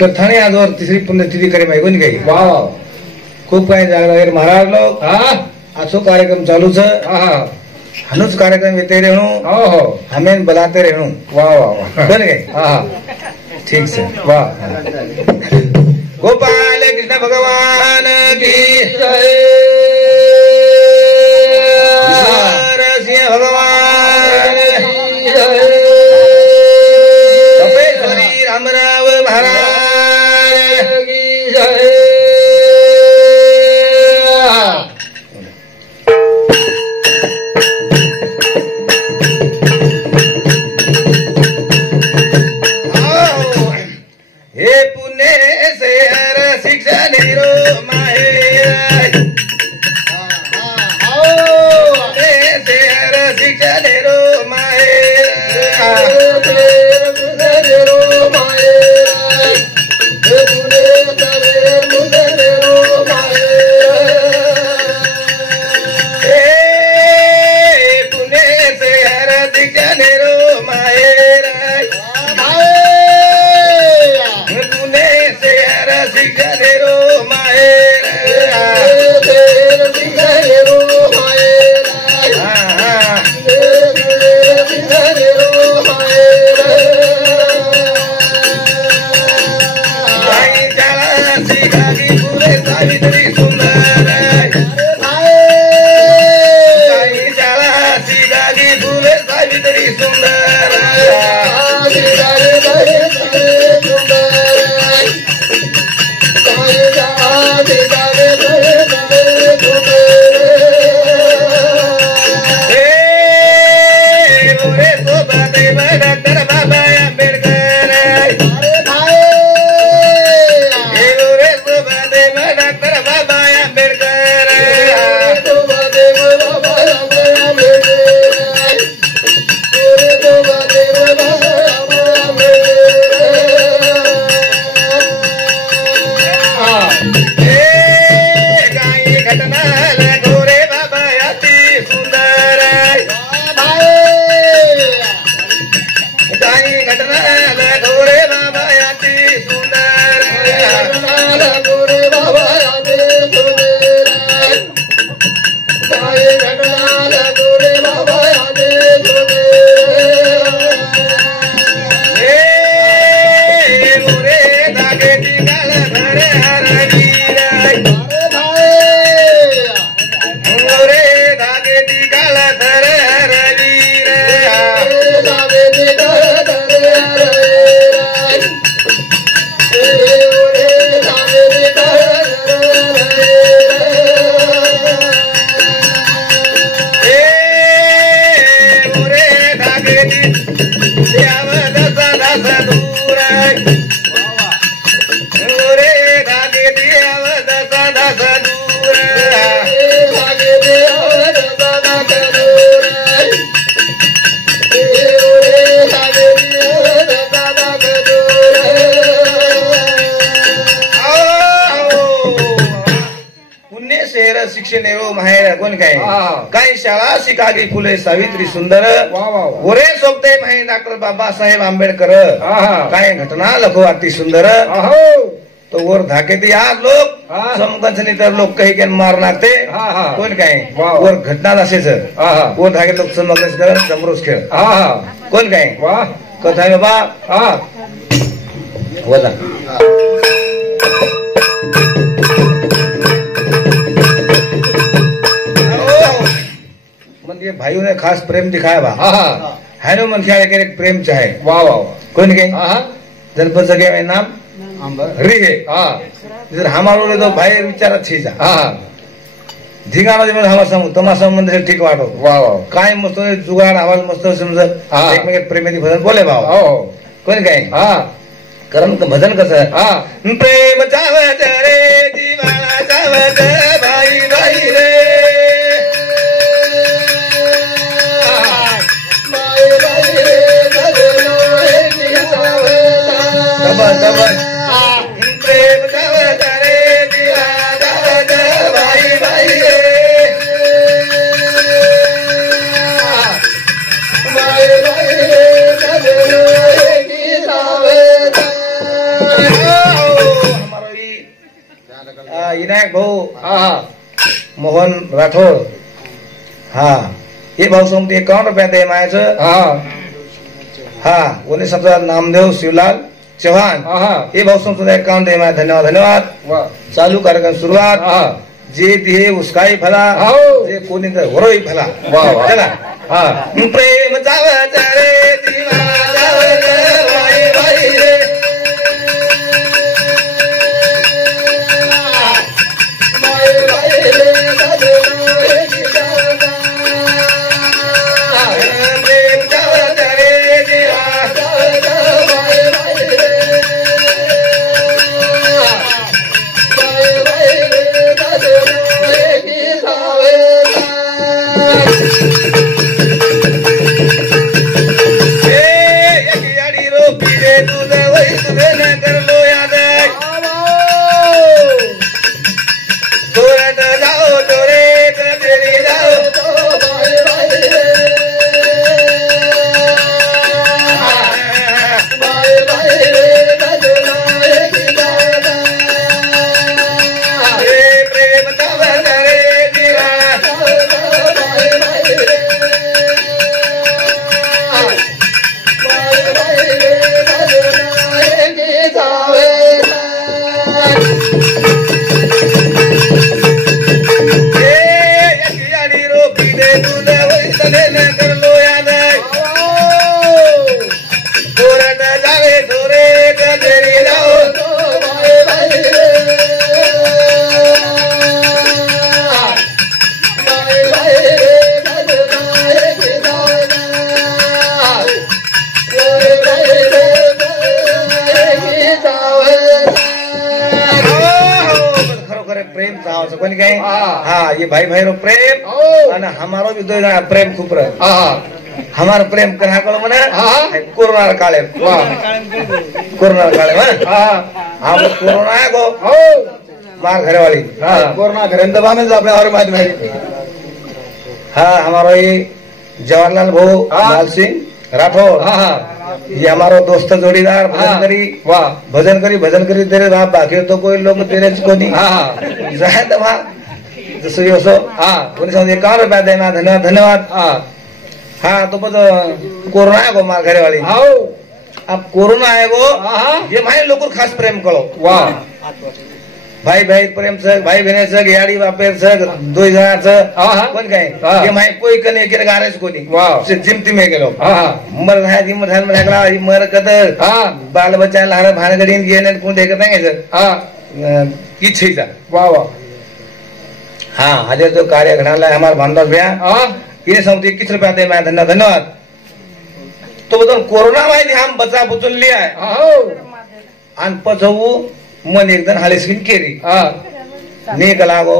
कथाने आजवर तिसरी पुण्यतिथी करे माहिती काही वा खूप काही जागला महाराज लोक असो कार्यक्रम चालूच हनुच कार्यक्रम येते रेणू हो हमें बुलाते रेणू वा वा बन गए ठीक से वाह गोपाल कृष्ण भगवान की सिंह भगवान तपेश्वरी रामराव महाराज की जय। हे पुणे शहर शिक्षण हिरो माहेर शहर शिक्षण हिरो माहेर शिक्षण माहेर कोण काय काही शाळा शिकागी फुले सावित्री सुंदर गोरे सोबते माहे डॉक्टर बाबासाहेब आंबेडकर काय घटना लखो अति सुंदर तो वर धाके आज लोक समकंचनी तर लोक काही काही मार नागते कोण काय वर घटना असेच वर धाके लोक समकंच कर समरोज खेळ कोण काय कथा आहे बाबा वजा ये भाइयों ने खास प्रेम दिखाया बा है नो मन ख्याल एक प्रेम चाहे वाह वाह कोई नहीं जनपद जगह में नाम री है इधर हमारो तो भाई विचार अच्छी जा धिंगाणा जे हमारा सम तमा संबंध से ठीक वाटो वाह वाह काय मस्त जुगाड आवाज मस्त समज एकमेक प्रेमेची भजन बोले भाव कोण काय करम भजन कसं प्रेम चावत रे जीवाला चावत भाई भाई रे प्रेम चावत रे जीवाला चावत भाई भाई रे भाई भाई रे विनायक भाऊ मोहन राठोड ये भाऊ सोमती 51 रुपया दे मायाचं उन्नीस नामदेव शिवलाल चव्हाण ये भाऊ सोमती 51 दे माया धन्यवाद धन्यवाद चालू कार्यक्रम सुरुवात जे दिहे उसकाही फला जे कोणी तर वरोही फला चला प्रेम जावत रे दिवा जावत वाई वाई रे वाई वाई रे प्रेम जावत रे दिवा जावत वाई वाई रे वाई वाई रे दादो की सावे ये भाई भाई रो प्रेम आणि हमारो भी दो प्रेम खूप रहे हमारा प्रेम कहा करो मने कोरोना काळे कोरोना काळे हम कोरोना है गो मार घरे वाली कोरोना घरे दबा में अपने और बाद में हमारो ये जवाहरलाल भाऊ लाल सिंह राठौर ये हमारो दोस्त जोड़ीदार भजन करी तेरे बाप बाकी तो कोई लोग तेरे को नहीं जाए तो वहाँ जसं असो कोणी सांगते 51 रुपया देना धन्यवाद धन्यवाद तो बस कोरोना है गो मार घरे वाली अब कोरोना है गो ये भाई लोग खास प्रेम करो भाई भाई प्रेम सग भाई बहने सग याडी बापेर सग 2 जणांचं कोण काय हे माय कोई कने केले गारेच कोणी जिमती में गेलो मर है जिम धान में लागला मर कदर बाल बच्चा लहार भानगडीन गेने कोण देखत नाही सर इच्छेचा आज जो कार्य घडाला है हमारा बांधव भैया ये समझे 21 रुपया दे मैं धन्यवाद तो बदल कोरोना माहिती हम बचा बुचून लिया है आणि पचवू मन एकदम हालेस्किन केली नेक लागो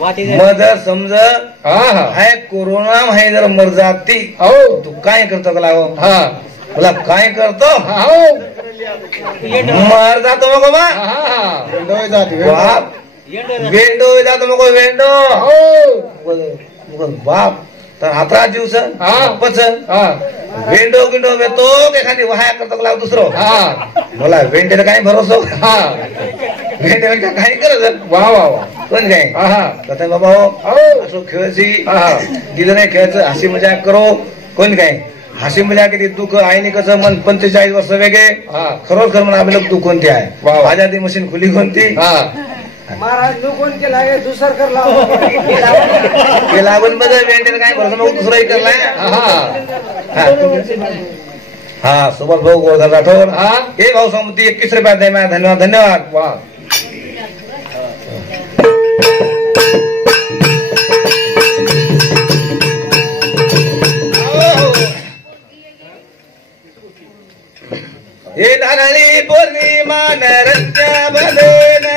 मग जर समज है कोरोना माही जर मर जाती तू काय करतो का लागो बोला काय करतो मर जातो मग वेंडो जातो मग वेंडो बाप तर 11 दिवस पच वेंडो गिंडो वेतो एखादी वहाया करतो लाग दुसरो बोला वेंडेला काय भरोसा वेंडेला काय करत वा वा वा कोण काय तर बाबा असो खेळची दिलं नाही खेळायचं हसी मजाक करो कोण काय हसी मजाक किती दुःख आईने कसं मन 45 वर्ष वेगळे खरोखर म्हणून आपलं दुःख कोणते आहे माझ्या ती मशीन खुली कोणती महाराज दुकान के लागे दूसर कर लाओ के लागून बदल वेंडेल काय भरोसा मग दुसराही करलाय सुबह भाऊ गोधर राठौर ये भाऊ समती 21 रुपया दे मैं धन्यवाद धन्यवाद वाह ये नारळी पौर्णिमा नरत्या बदन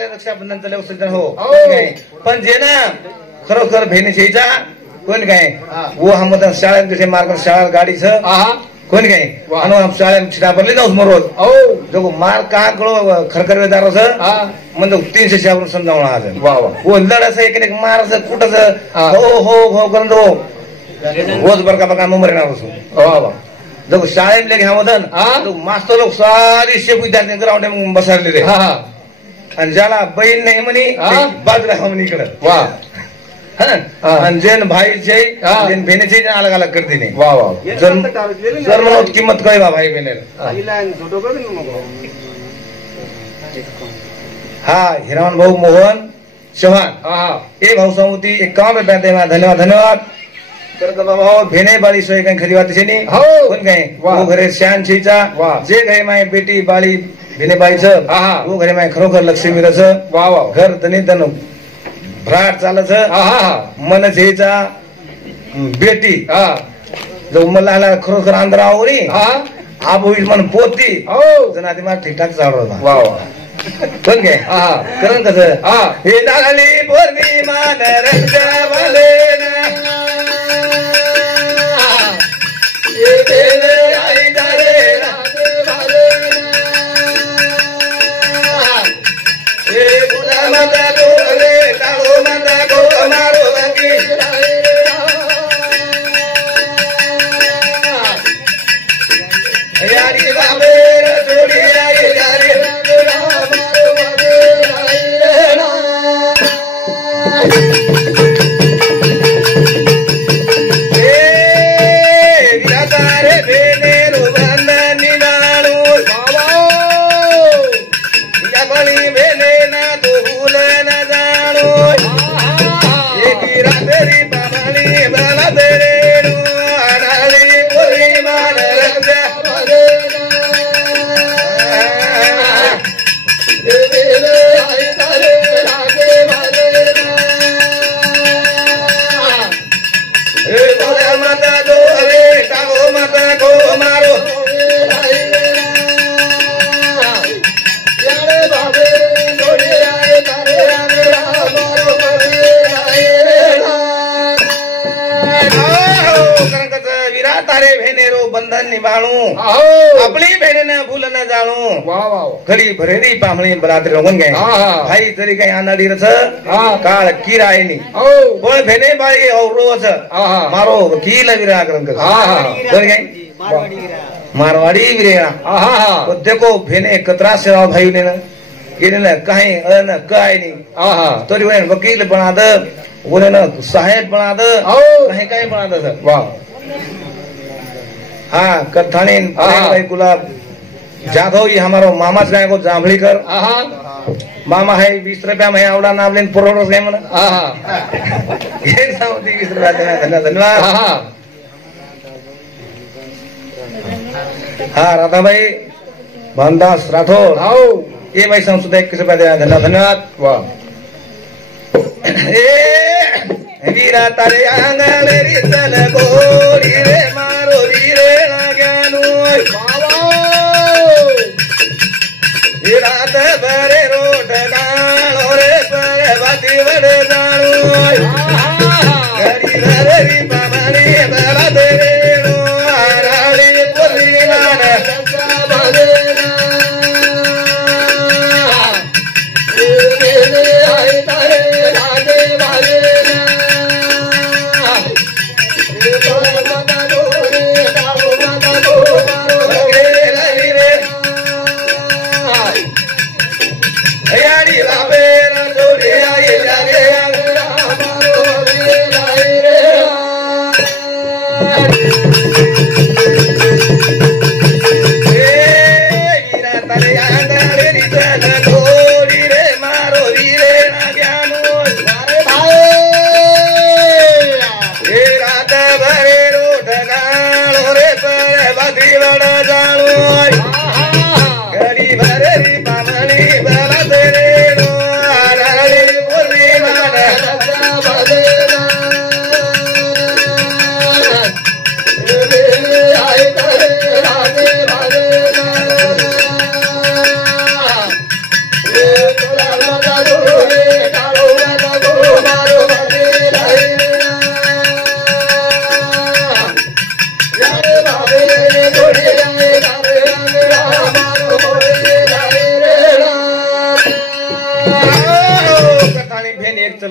आले रक्षाबंधन चालले उसर हो पण जे ना खरोखर बहिणीच्या इच्छा कोण काय वो हम शाळेत कसे मार्ग शाळा गाडीचं कोण काय आणि शाळेत छिटा भरले जाऊस मरोज जो मार का कळो खरखरवेदार म्हणजे 300 शावरून समजावून आज वो लढाच एक मार कुठंच हो हो हो करत हो रोज बरका बरका नंबर येणार असो जो शाळेत लेख ह्यामधन मास्तर लोक सारी शेप विद्यार्थी ग्राउंड बसवले रे आणि ज्याला बहीण नाही म्हणे बाजूला म्हणे इकडं वा आणि जेन भाई जय जेन बहिणीचे अलग अलग करते नाही वा वा जर मला किंमत कळवा भाई बहिणीला हा हिरामन भाऊ मोहन चव्हाण ए भाऊ समुती 51 रुपया धन्यवाद धन्यवाद भाऊ भेणे बाळी सोय काही खरी वाटते नाही कोण काय वो घरे श्यान छीचा जे घरे माय बेटी बाळी भेणे बाईचं वो घरे माय खरोखर लक्ष्मीचं वा वा घर धनी धन भ्राट चालच मन झेचा बेटी जो मला खरोखर आंध्र आवरी आप मन पोती जनाती मला ठीकठाक चालू वा वा पण काय करण कसं हे दाली पौर्णिमा नरंजवले अपनी बहने न भूल न जाणू खडी भरेरी पामणी बलात्री रंगून घे भाई तरी काही आनाडी रस काळ किरा आहे पण भेने बाई रोज मारो किला विरा कर मारवाड़ी विरेगा देखो भेने कतरा से भाई ने ना कहीं न काय नहीं तरी वकील बना दे उन्हें सहायक बना दे कहीं कहीं बना दे सर वाह हाँ कथानी भाई गुलाब जाधव ये हमारो मामा गाय को जांभली कर मामा है 20 रुपया में आवड़ा नाम लेन पुरोस गए मन ये सामती 20 रुपया देना धन्यवाद हाँ राधा भाई भानदास राठौर ये भाई संस्कृत 21 रुपया देना धन्यवाद वाह वीरा तारे आंगन रे चल गोरी रे मारो वीरे लाग्यानो ये रात भरे रोट गाणो रे पर बाती वडे जाणो गरी धरी पामणी बला देरे नो आराळी पुरीना बादे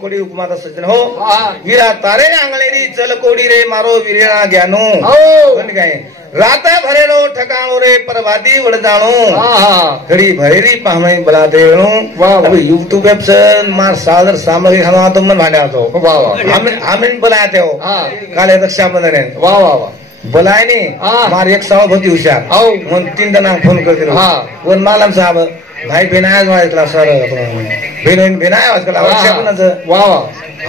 कोडी उपमाता सज्जन हो वीरा तारे आंगळेरी चल कोडी रे मारो वीरेना ज्ञानो कोण काय राता भरेलो ठकाणो रे परवादी वड जाणो घडी भरेरी पाहमे बला देणो अब यूट्यूब एप से मार सादर सामग्री हवा तो मन भाड्या तो वाह वाह आमिन बुलाते हो काले रक्षाबंधन है वाह वाह वाह बुलाए नहीं मार एक साव बहुत होशियार मन 3 जना फोन कर दिलो वन मालम साहब भाई बेनायज वाला सर बेनोइन बेनाय आजकल रक्षाबंधन वाह वाह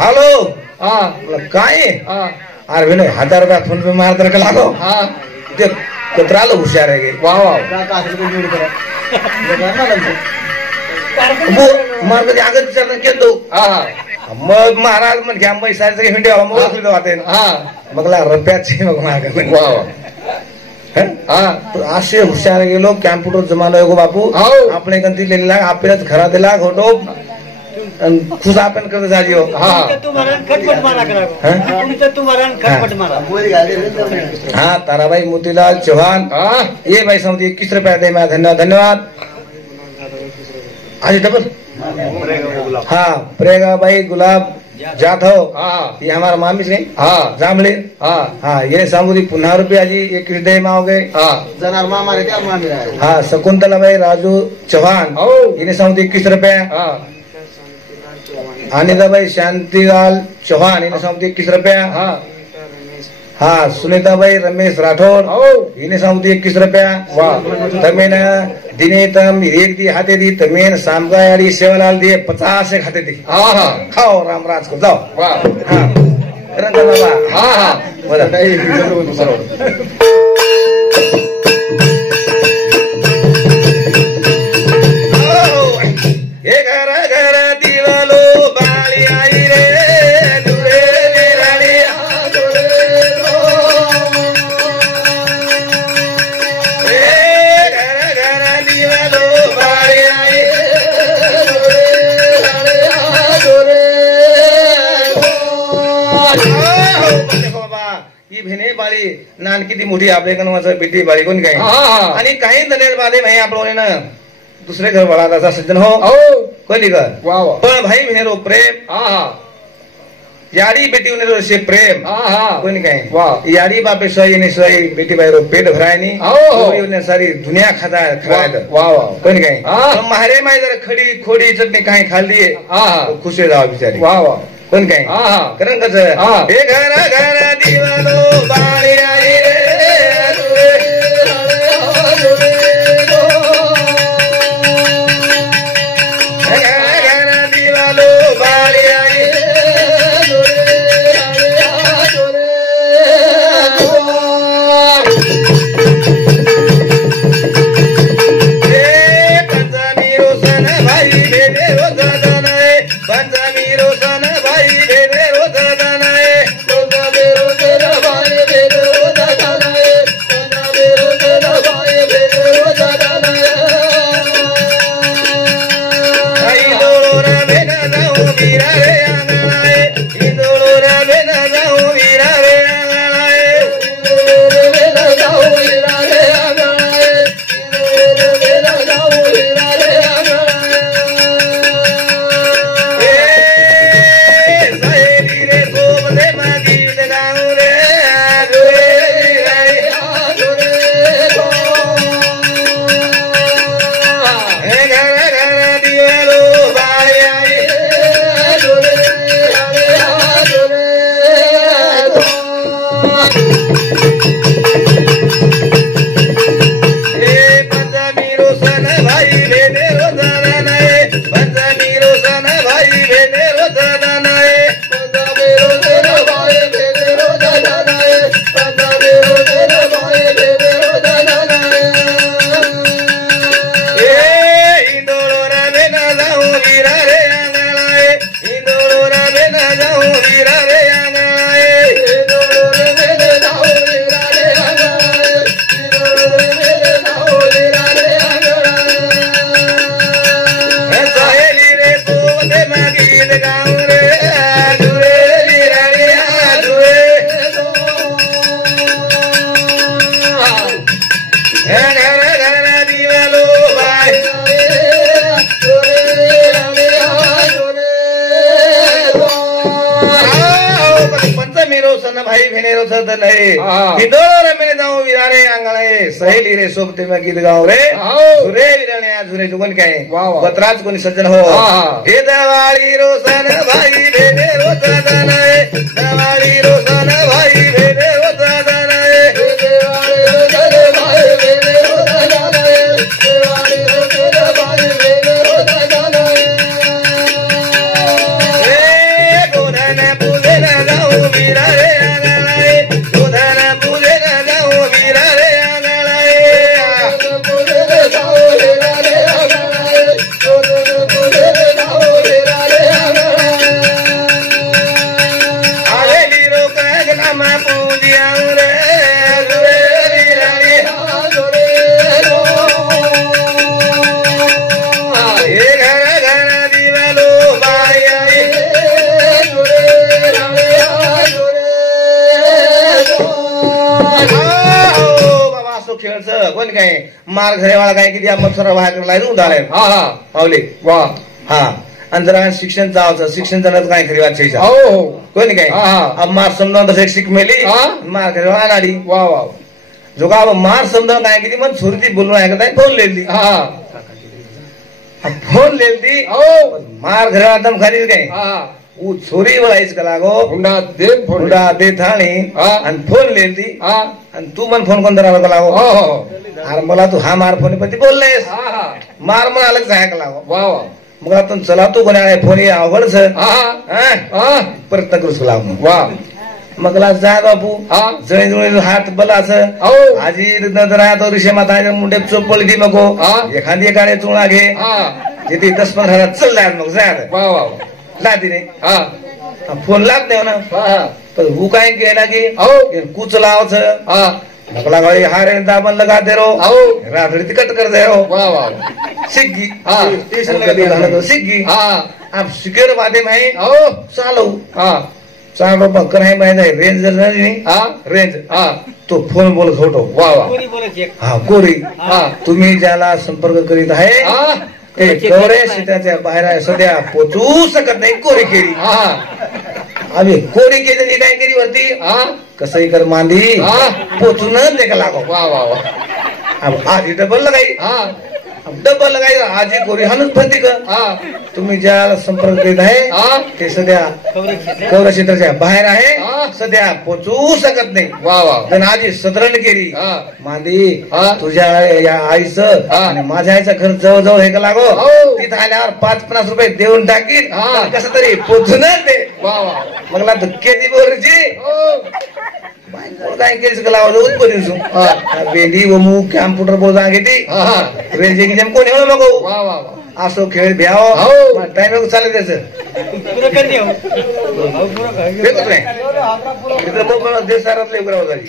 हेलो काय अरे बेनो 1000 रुपया फोन पे मार तर लागो ते कतरालो होशियार आहे वाह वाह वो मार के आगे चलन के दो मग महाराज म्हण घ्या मैसाचे हिंडे मग ओळखले जाते मगला रुपयाची मग माग तो असे हुशार गेलो कॅम्प्युटर जमालो गो बापू आपले गंती लेला आपल्याच घरा दिला घोटो खुश आपण करत जाजियो तुम्हाला खटपट मारा करा तुम्हाला खटपट मारा हाँ ताराबाई मोतीलाल चौहान ये भाई समझिए 21 रुपया दे मैं धन्यवाद आज डबल हाँ प्रेगा भाई गुलाब जाधव ये हमारा मामी से जांभळे हाँ ये सामुदी पुन्हा रुपया जी 21 दे माओ गए जनार मामा रे क्या मामी रहा हाँ शकुंतला भाई राजू चौहान इन्हें सामुदी 21 रुपया अनिता भाई शांतिलाल चौहान इन्हें सामुदी 21 रुपया हाँ सुनीता भाई रमेश राठौर इन्हें सामुदी 21 रुपया तमेन दिनेतम एक दी हाथे दी तमेन सामगा यारी सेवालाल दिए 50 एक हाथे दी खाओ रामराज को जाओ हाँ करंगा बाबा हाँ बोला ये घर घर दीवालो बाली आई रे भेने बाळी नान किती मोठी आपले कनवाचं बेटी बाळी कोण काय आणि काही दनेल बाले भाई आपलोने ना दुसरे घर बळा तसा सज्जन हो कोणी घर पण भाई भेरो प्रेम यारी बेटी उन्हें से प्रेम कोणी काय यारी बापे सोई ने सोई बेटी भाई रो पेट भराय नी उन्हें सारी दुनिया खाता खाय वाह कोणी काय मारे माय जरा खडी खोडी चटणी काही खाल्ली खुश जाव बिचारी वाह वाह कोण काय कारण कसं हे घर घर दिवालो बाळी आई रे घर दिवालो बाळी आई पंचमी रोशन भाई भेदे रोजन पंचमी रोशन भाई भेदे रोजन रोसत नाही हिंदोळ रमेने जाऊ विराणे अंगणे सहेली रे सोबते मग गीत गाव रे सुरे विराणे आजुरे कोण काय पत्राच कोणी सज्जन हो हे दवाळी रोसन भाई भेदे रोसन दवाळी रोसन भाई भेदे रोसन कोण काय मार घरेवाळा काय किती आपण सर्व बाहेर लाईन उदाहरण आहे हा हा पावले वा हा आणि जरा शिक्षण जावचं शिक्षण जाण्याचं काय खरी वाट छेचा हो कोणी काय अब मार समजावून तसं एक शिक मेली मार घरेवाळा नाडी वा वा जो का मार समजावून काय किती मग सुरती बोलून ऐकत आहे फोन लेली हा फोन लेली हो मार घरेवाळा दम खाली काय ऊ छोरी वळायच का लागो हुंडा दे थाणी आणि फोन लेली आणि तू पण फोन कोण धरावा का लागो अरे मला तू हा मार फोन पण बोललेस मार मला अलग जाय का लागो वा मग आता चला तू कोणी फोन अवघडच प्रयत्न करूच लाव वा मग जा बापू जळे जुळे हात बला असं आजी नजर तो ऋषी माता मुंडे चोपल गी नको एखादी गाडी चुळा घे तिथे 10-15 चल जाय मग जाय वा वा लादी नाही फोन लाग नाही ना पण हू काय केला की कुच लावच नकला गाड़ी हारे दामन लगा दे रो रात्रि टिकट कर दे रो वाह वाह सिग्गी स्टेशन लगा दे सिग्गी आप सिक्योर बाते में चालो चालो पक्कर है मैं रेंज नहीं रेंज तो फोन बोल छोटो वाह वाह कोरी तुम्ही ज्याला संपर्क करीत आहे कवरे सीटाच्या बाहेर सध्या पोचू शकत नाही कोरी केली आम्ही कोरी केली काय केली वरती कसंही कर मांदी पोचून देखा लागो वा वा वा आधी डबल लगाई डबल लगाई आजी कोरी हानच फंदी कर तुम्ही ज्याला संपर्क करीत आहे ते सध्या कवरे सीटाच्या बाहेर आहे सध्या पोचू शकत नाही वा वा पण आजी सदरण केली मांदी तुझ्या या आईचं आणि माझ्या आईचं घर जवळ हे का लागो तिथं आल्यावर 5-50 रुपये देऊन टाकीन कसं तरी पोचून दे वा वा मग धक्के दी बोरची काय केस का लावलं उत्पन्न बेंडी व मू कॅम्प्युटर बोल सांगितली रेंजिंग जेम कोणी हो मग वा वा असो खेळ भ्याव टाइम चालेल त्याचं देसारातले झाली